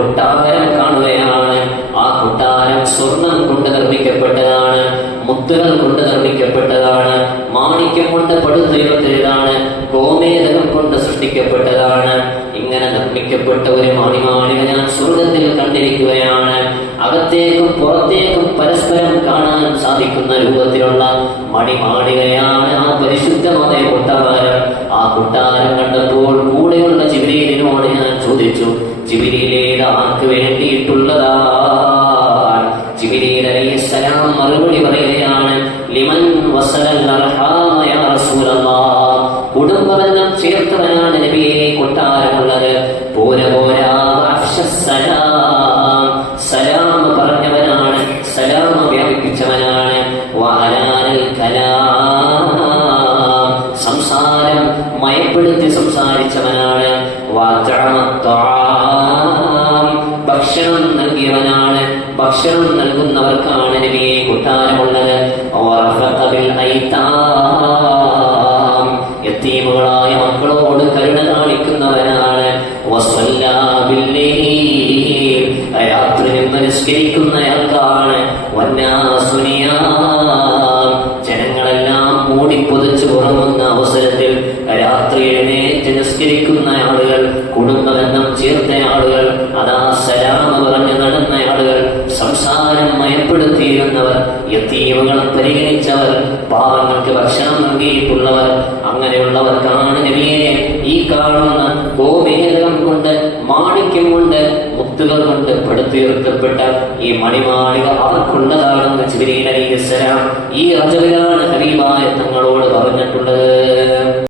കൊട്ടാരം കാണുകയാണ്. ആ കൊട്ടാരം സ്വർണം കൊണ്ട് നിർമ്മിക്കപ്പെട്ടതാണ്, മുത്തുകൾ കൊണ്ട് നിർമ്മിക്കപ്പെട്ടതാണ്, മാണിക്യം കൊണ്ട് പടുത്തുയർത്തിയതാണ്, ഗോമേതകം കൊണ്ട് സൃഷ്ടിക്കപ്പെട്ടതാണ്. ഇങ്ങനെ നിർമ്മിക്കപ്പെട്ട ഒരു മണിമാളിക ഞാൻ സ്വർഗത്തിൽ കണ്ടിരിക്കുകയാണ്. അകത്തേക്കും പുറത്തേക്കും പരസ്പരം കാണാൻ സാധിക്കുന്ന രൂപത്തിലുള്ള മണിമാളികയാണ് ആ പരിശുദ്ധമായ കൊട്ടാരം. ആ കൊട്ടാരം കണ്ടപ്പോൾ കൂടെയുള്ള ജിബ്രീലിനോട് ഞാൻ ചോദിച്ചു, ജിബ്രീലേ, ആർക്ക് വേണ്ടിയിട്ടുള്ളതാണ്? ജിബ്രീൽ അലൈഹിസ്സലാം മറുപടി പറയുകയാണ്, ലിമൻ വസലൽ അർഹാമ യാ റസൂലല്ലാഹ്, കുടുംബബന്ധം ചേർത്തവനാണ് നബിയെ കൊട്ടാരമുള്ളത്. പോരാ അഫ്ശസ്സലാം, സലാം പറഞ്ഞവനാണ്, സലാം വ്യാപിപ്പിച്ചവനാണ്. വഅലാനൽ കലാം, സംസാരം മയപ്പെടുത്തി സംസാരിച്ചവനാണ്. വഅതഅമത്ത്വാം, ഭക്ഷണം നൽകിയവനാണ്, ഭക്ഷണം നൽകുന്നവർക്കാണ് നബിയെ കൊട്ടാരമുള്ളത്. വറഫഖ ബിൽ ഐതാം, യതീമുകളായ മക്കളോട് കരുണ കാണിക്കുന്നവനാണ്. വസല്ലാ ബില്ലൈൽ, രാത്രി നിസ്കരിക്കുന്നയാൾക്കാണ്. വന്നാസു നിയാം, ജനങ്ങളെല്ലാം മൂടിപ്പൊതിച്ച് ഉറങ്ങുന്ന അവസരത്തിൽ രാത്രി എഴുന്നേറ്റ് നിസ്കരിക്കുന്ന ആളുകൾ, കുടുംബബന്ധം ചേർത്ത ആളുകൾ, അതാ സലാം പറഞ്ഞ് നടന്ന ആളുകൾ, സംസാരം മയപ്പെടുത്തിയിരുന്നവർ, യതീമുകളെ പരിഗണിച്ചവർ, പാവങ്ങൾക്ക് ഭക്ഷണം നൽകിയിട്ടുള്ളവർ, അങ്ങനെയുള്ളവർക്കാണ് നബിയെ ഈ കാണുന്ന ഗോമേതകം കൊണ്ട്, മാണിക്യം കൊണ്ട്, മുത്തുകൾ കൊണ്ട് പടുത്തുയർത്തപ്പെട്ട ഈ മണിമാളിക അവർക്കുള്ളതാണെന്ന് ജിബ്രീൽ അലൈഹിസ്സലാം ഈ റജബിലാണ് ഹബീബായ തങ്ങളോട് പറഞ്ഞിട്ടുള്ളത്.